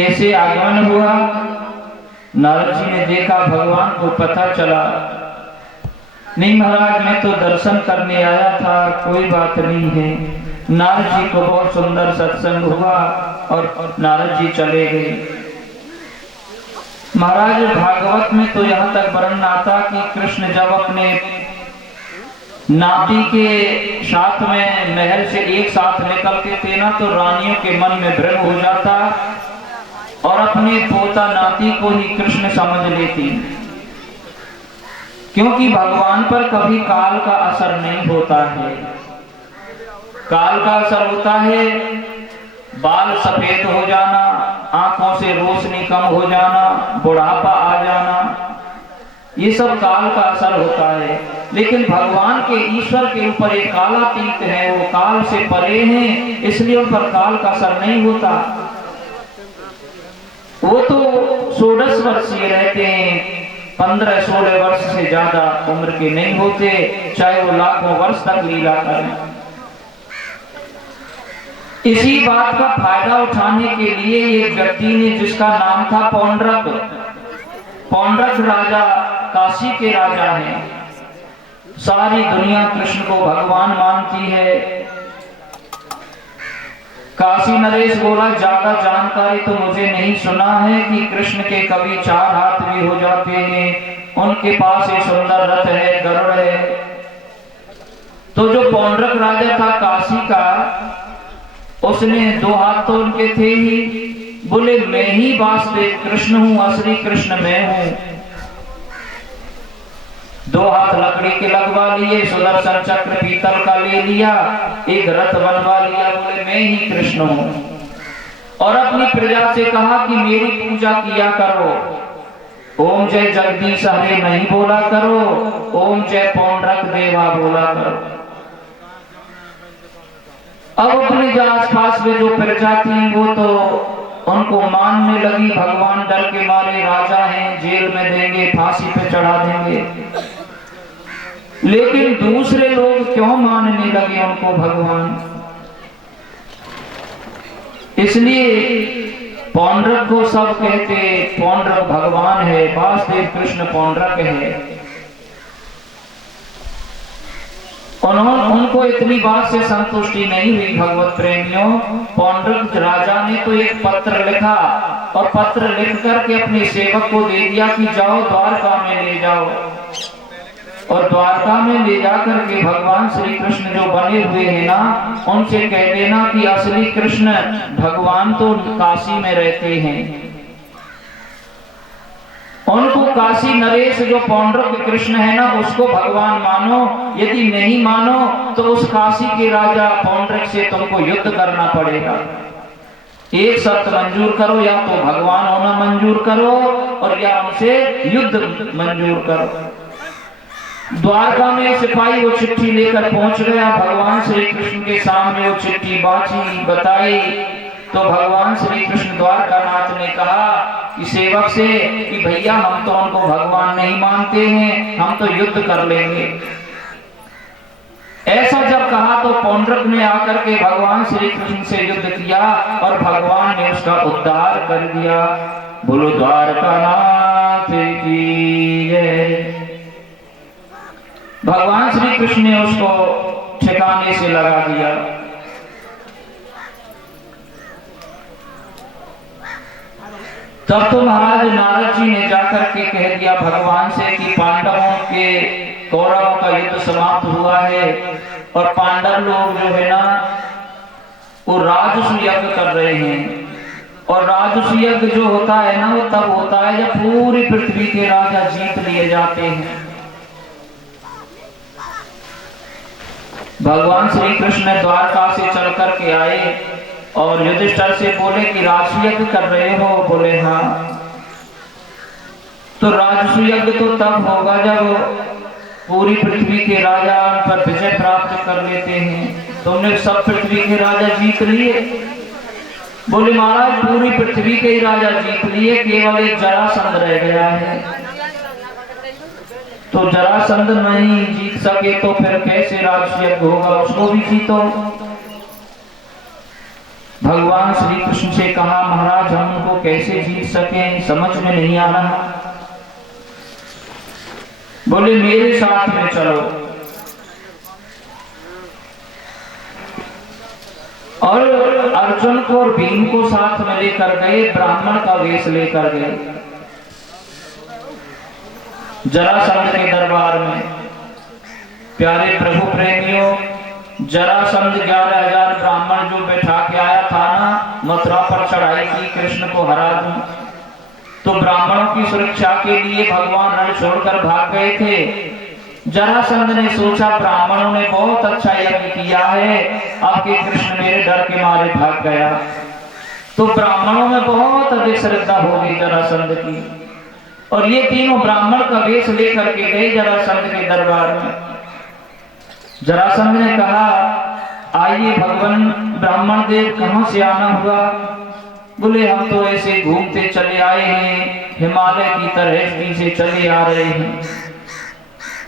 कैसे आगमन हुआ? नारद जी ने देखा, भगवान को पता चला, नहीं महाराज मैं तो दर्शन करने आया था, कोई बात नहीं है। नारद जी को बहुत सुंदर सत्संग हुआ और नारद जी चले गए। महाराज भागवत में तो यहाँ तक वर्णन आता कि कृष्ण जब अपने नाती के साथ में महल से एक साथ निकलते थे ना, तो रानियों के मन में भ्रम हो जाता और अपने पोता नाती को ही कृष्ण समझ लेती, क्योंकि भगवान पर कभी काल का असर नहीं होता है। काल का असर होता है बाल सफेद हो जाना, आंखों से रोशनी कम हो जाना, बुढ़ापा आ जाना, ये सब काल का असर होता है। लेकिन भगवान के, ईश्वर के ऊपर एक कालातीत है, वो काल से परे हैं, इसलिए उन पर काल का असर नहीं होता। वो तो 16 वर्षीय रहते हैं, 15-16 वर्ष से ज्यादा उम्र के नहीं होते, चाहे वो लाखों वर्ष तक लीला करें। इसी बात का फायदा उठाने के लिए एक व्यक्ति ने, जिसका नाम था पौंड्रक, पौंड्रक राजा काशी के राजा हैं। सारी दुनिया कृष्ण को भगवान मानती है। काशी नरेश बोला, ज्यादा जानकारी तो मुझे नहीं सुना है कि कृष्ण के कभी 4 हाथ भी हो जाते हैं, उनके पास एक सुंदर रथ है, गरुड़ है। तो जो पौंड्रक राजा था काशी का, उसने 2 हाथ तो उनके थे ही, बोले मैं ही वासुदेव कृष्ण हूं, असली कृष्ण मैं हूं। 2 हाथ लकड़ी के लगवा लिए, सुदर्शन चक्र पीतल का ले लिया, एक रथ बनवा लिया, बोले मैं ही कृष्ण हूं। और अपनी प्रजा से कहा कि मेरी पूजा किया करो, ओम जय जगदीश हरे नहीं बोला करो, ओम जय पौंड्रक देवा बोला करो। अब अपने जो आसपास में जो प्रजा थी वो तो उनको मानने लगी, भगवान डर के मारे राजा हैं, जेल में देंगे, फांसी पे चढ़ा देंगे। लेकिन दूसरे लोग क्यों मानने लगे उनको भगवान? इसलिए पौंड्रक को सब कहते, पौंड्रक भगवान है, वासुदेव कृष्ण पौंड्रक है। उनको इतनी बात से संतुष्टि नहीं हुई भगवत प्रेमियों। पौंड्रक राजा ने तो एक पत्र लिखा और पत्र लिख करके अपने सेवक को दे दिया कि जाओ द्वारका में ले जाओ, और द्वारका में ले जाकर के भगवान श्री कृष्ण जो बने हुए हैं ना, उनसे कह देना कि असली कृष्ण भगवान तो काशी में रहते हैं। उनको काशी नरेश जो पौंड्रक कृष्ण है ना, उसको भगवान मानो, यदि नहीं मानो तो उस काशी के राजा पौंड्रक से तुमको युद्ध करना पड़ेगा। एक शर्त मंजूर करो, या तो भगवान होना मंजूर करो और या उनसे युद्ध मंजूर करो। द्वारका में सिपाही वो चिट्ठी लेकर पहुंच गया, भगवान श्री कृष्ण के सामने वो चिट्ठी बांची, बताई, तो भगवान श्री कृष्ण द्वारकानाथ ने कहा कि सेवक से कि भैया हम तो उनको भगवान नहीं मानते हैं, हम तो युद्ध कर लेंगे। ऐसा जब कहा तो पौंड्रक ने आकर के भगवान श्री कृष्ण से युद्ध किया और भगवान ने उसका उद्धार कर दिया। बोलो द्वारकानाथ की जय। भगवान श्री कृष्ण ने उसको ठिकाने से लगा दिया। तब तो महाराज नारद जी ने जाकर के कह दिया भगवान से कि पांडवों के कौरवों का युद्ध समाप्त हुआ है और पांडव लोग जो है ना वो राजसूय यज्ञ कर रहे हैं, और राजसूय यज्ञ जो होता है ना वो तब होता है जब पूरी पृथ्वी के राजा जीत लिए जाते हैं। भगवान श्री कृष्ण द्वारका से चल करके आए और युधिष्ठिर से बोले कि राजसूय यज्ञ कर रहे हो? बोले हाँ। तो राजसूय यज्ञ तो तब होगा जब पूरी पृथ्वी के राजा उन पर विजय प्राप्त कर लेते हैं। तुमने सब पृथ्वी के राजा जीत लिए? बोले महाराज पूरी पृथ्वी के ही राजा जीत लिए, केवल एक जरासंध रह गया है। तो जरासंध नहीं जीत सके तो फिर कैसे राजसूय यज्ञ होगा? उसको भी जीतो। भगवान श्री कृष्ण से कहा महाराज हम उनको कैसे जीत सके, समझ में नहीं आ रहा। बोले मेरे साथ में चलो। और अर्जुन को और भीम को साथ में लेकर गए, ब्राह्मण का वेश लेकर गए जरासंध के दरबार में। प्यारे प्रभु प्रेमियों, जरासंध 11,000 ब्राह्मण जो बैठा के आया था ना, मथुरा पर चढ़ाई की कृष्ण को हरा दूं, तो ब्राह्मणों की सुरक्षा के लिए भगवान रण छोड़कर भाग गए थे। जरासंध ने सोचा ब्राह्मणों ने बहुत अच्छा यज्ञ किया है, आपके कृष्ण मेरे डर के मारे भाग गया। तो ब्राह्मणों में बहुत अधिक श्रद्धा हो गई जरासंध की, और ये तीनों ब्राह्मण का वेश लेकर के गए जरासंध के दरबार में। जरासंध ने कहा, आइए भगवान ब्राह्मण देव, कहां से आना हुआ? बोले हम तो ऐसे घूमते चले आए हैं, हिमालय की तरह से चले आ रहे हैं।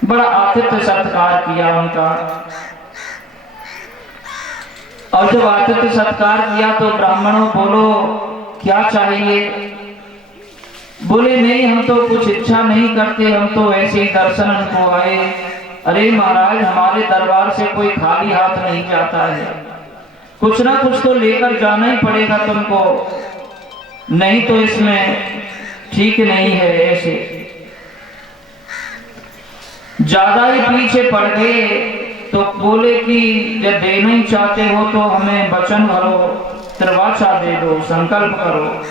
बड़ा आतिथ्य सत्कार किया उनका, और जब आतिथ्य सत्कार किया तो ब्राह्मणों बोलो क्या चाहिए? बोले नहीं, हम तो कुछ इच्छा नहीं करते, हम तो ऐसे ही दर्शन को आए। अरे महाराज, हमारे दरबार से कोई खाली हाथ नहीं जाता है, कुछ ना कुछ तो लेकर जाना ही पड़ेगा तुमको, नहीं तो इसमें ठीक नहीं है। ऐसे ज्यादा ही पीछे पड़ गए तो बोले कि जब देना ही चाहते हो तो हमें वचन भरो, त्रिवाचा दे दो, संकल्प करो।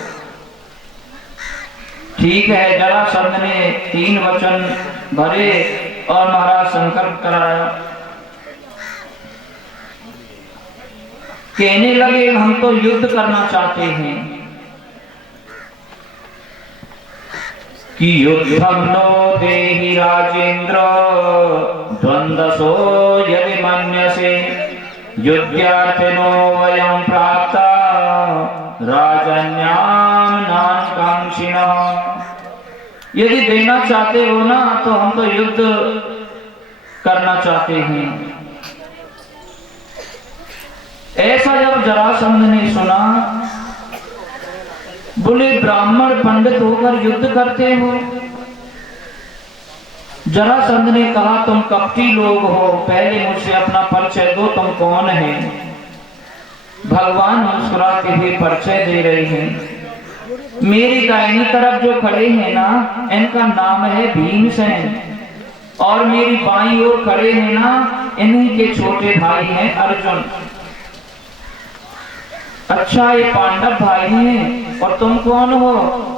ठीक है, जरासंध ने 3 वचन भरे और महाराज संकल्प कराया। कहने लगे हम तो युद्ध करना चाहते हैं कि युद्धम नो देहि राजेंद्र द्वंद्वसो यदि मन्यसे युद्धार्थिनो वयं प्राप्ता राजन्याम नानकांक्षिणः। यदि देना चाहते हो ना तो हम तो युद्ध करना चाहते हैं। ऐसा जब जरासंध ने सुना, बोले ब्राह्मण पंडित होकर युद्ध करते हो? जरासंध ने कहा तुम कपटी लोग हो, पहले मुझसे अपना परिचय दो, तुम कौन है? भगवान मुस्कुराते हुए परिचय दे रहे हैं। मेरी दाहिनी तरफ जो खड़े हैं ना, इनका नाम है भीमसेन, और मेरी बाईं ओर खड़े हैं ना, इन्हीं के छोटे भाई हैं अर्जुन। अच्छा, ये पांडव भाई हैं, और तुम कौन हो?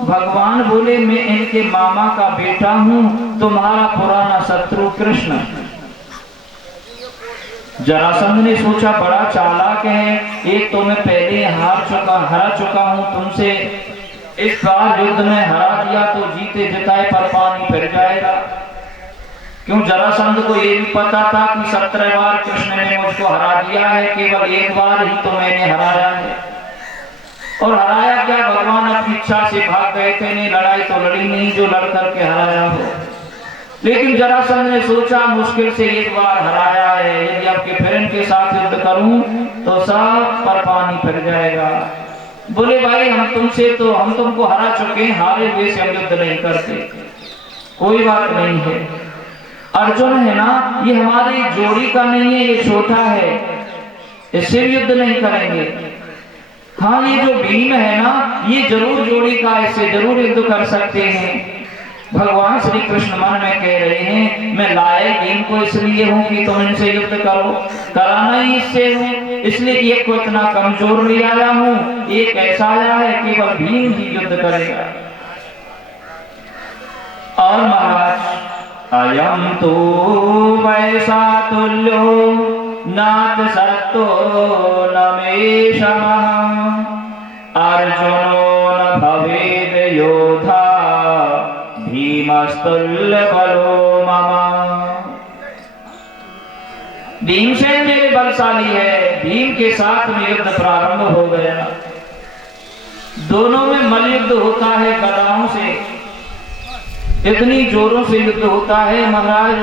भगवान बोले मैं इनके मामा का बेटा हूं, तुम्हारा पुराना शत्रु कृष्ण। जरासंध ने सोचा बड़ा चालाक है, एक तो मैं पहले हरा चुका हूं तुमसे, इस बार युद्ध में हरा दिया तो जीते जिताए पर पानी फिर जाएगा। क्यों? जरासंध को ये भी पता था कि 17 बार कृष्ण ने मुझको हरा दिया है, केवल एक बार ही तो मैंने हराया है। और हराया क्या, भगवान अपनी इच्छा से भाग गए थे, नहीं लड़ाई तो लड़ी नहीं जो लड़ करके हराया हो। लेकिन जरासंध ने सोचा मुश्किल से एक बार हराया है, यदि अब के फिर इनके साथ युद्ध करूं तो सब पर पानी फिर जाएगा। बोले भाई हम तुमको हरा चुके हैं, हारे हुए से हम युद्ध नहीं करते। कोई बात नहीं है, अर्जुन है ना, ये हमारी जोड़ी का नहीं है, ये छोटा है, इससे भी युद्ध नहीं करेंगे। हाँ, ये जो भीम है ना, ये जरूर जोड़ी का, इससे जरूर युद्ध कर सकते हैं। भगवान श्री कृष्ण मन में कह रहे हैं मैं लायक भीम को इसलिए हूं कि तुम इनसे युद्ध करो, कराना ही इससे हूं, इसलिए एक को इतना कमजोर ले आया हूं, एक ऐसा आया है केवल भीम ही युद्ध करेगा। और महाराज अयम तो वैसा तुल्यो नाथ सत्तो न मे क्षमः अर्जुनो न भवेद योधा भीमस्तुल्य बलो मम। भीमसेन मेरे बलशाली है, भीम के साथ में युद्ध प्रारंभ हो गया। दोनों में मल्लयुद्ध होता है गदाओं से, इतनी जोरों से युद्ध होता है महाराज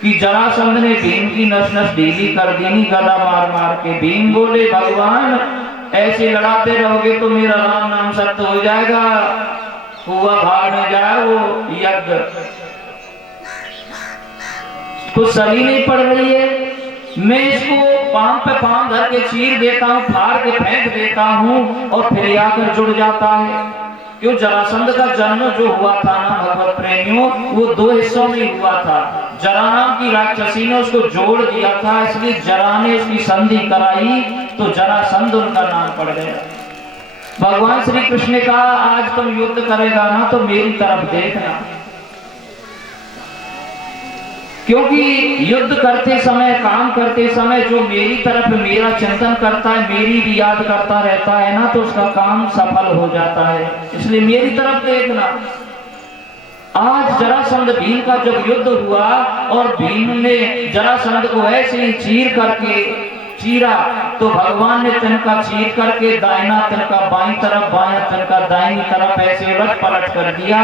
कि जरासंध ने भीम की नस नस ढीली कर दी गदा मार मार के। भीम बोले भगवान ऐसे लड़ाते रहोगे तो मेरा राम नाम सत्य हो जाएगा, हुआ भाग में जाए वो यज्ञ। कुछ सही नहीं पड़ रही है, मैं इसको पांव पे पांव धर के चीर देता हूँ, फाड़ के फेंक देता हूँ और फिर आकर जुड़ जाता है। क्यों? जरासंध का जन्म जो हुआ था ना भगवत प्रेमियों, वो दो हिस्सों में हुआ था। जरा नाम की राक्षसी ने उसको जोड़ दिया था, इसलिए जरा ने उसकी संधि कराई तो जरासंध उनका नाम पड़ गया। भगवान श्री कृष्ण ने कहा आज तुम युद्ध करेगा ना तो मेरी तरफ देखना, क्योंकि युद्ध करते समय, काम करते समय जो मेरी तरफ मेरा चिंतन करता है, मेरी भी याद करता रहता है ना, तो उसका काम सफल हो जाता है, इसलिए मेरी तरफ देखना। आज जरासंध भीम का जब युद्ध हुआ और भीम ने जरासंध को ऐसे ही चीर करके चीरा, तो भगवान ने तिनका चीर करके दाहिना तिनका बाईं तरफ, बायां तिनका दाहिनी तरफ ऐसे उलट पलट कर दिया।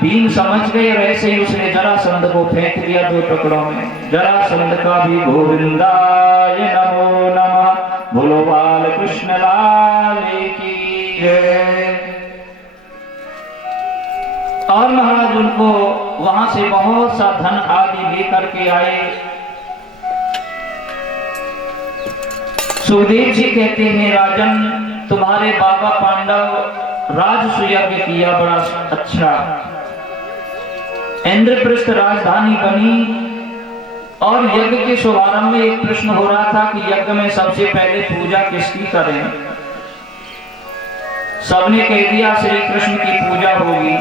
भीम समझ गए और ऐसे ही उसने जरासंध को फेंक दिया दो टुकड़ों में। जरासंध का भी गोविंदाय नमो नमः, बोलो बाल कृष्ण लाल की जय। और महाराज उनको वहां से बहुत सा धन आदि लेकर के आए। सुखदेव जी कहते हैं राजन, तुम्हारे बाबा पांडव राजसूय यज्ञ किया बड़ा अच्छा, इंद्रप्रस्थ राजधानी बनी और यज्ञ के शुभारंभ में एक प्रश्न हो रहा था कि यज्ञ में सबसे पहले पूजा किसकी करें। सबने कह दिया श्री कृष्ण की पूजा होगी,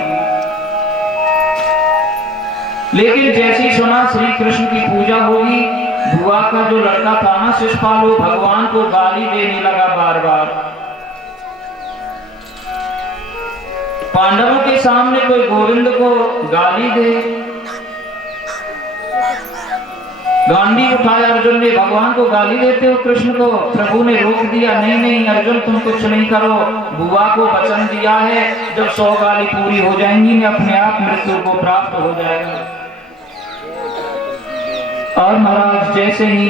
लेकिन जैसे ही सुना श्री कृष्ण की पूजा होगी, बुआ का जो लड़का था ना शिशुपाल, वो भगवान को गाली देने लगा बार बार। पांडवों के सामने कोई गोविंद को गाली दे, गांडी उठाया अर्जुन ने, भगवान को गाली देते हो कृष्ण को। प्रभु ने रोक दिया, नहीं नहीं अर्जुन तुम कुछ नहीं करो, बुआ को वचन दिया है जब 100 गाली पूरी हो जाएंगी मैं अपने आप मृत्यु को प्राप्त हो जाएगा। और महाराज जैसे ही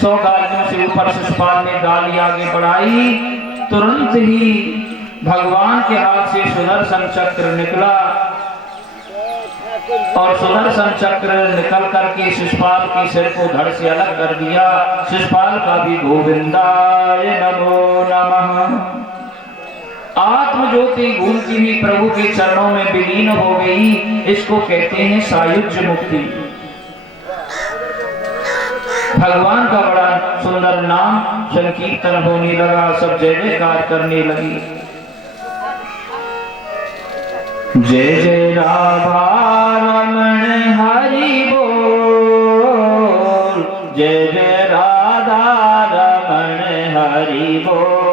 100 गालियों से ऊपर शिशुपाल ने गाली आगे बढ़ाई, तुरंत ही भगवान के हाथ से सुदर्शन चक्र निकला और सुदर्शन चक्र निकल करके शिशुपाल के सिर को धड़ से अलग कर दिया। शिशुपाल का भी गोविंदाय नमो नमः। आत्मज्योति घूमती हुई प्रभु के चरणों में विलीन हो गई, इसको कहते हैं सायुज्य मुक्ति। भगवान का बड़ा सुंदर नाम संकीर्तन होने लगा, सब जय जयकार करने लगी। जय जय राधा रमण हरि बोल, जय जय राधा रमण हरि बोल।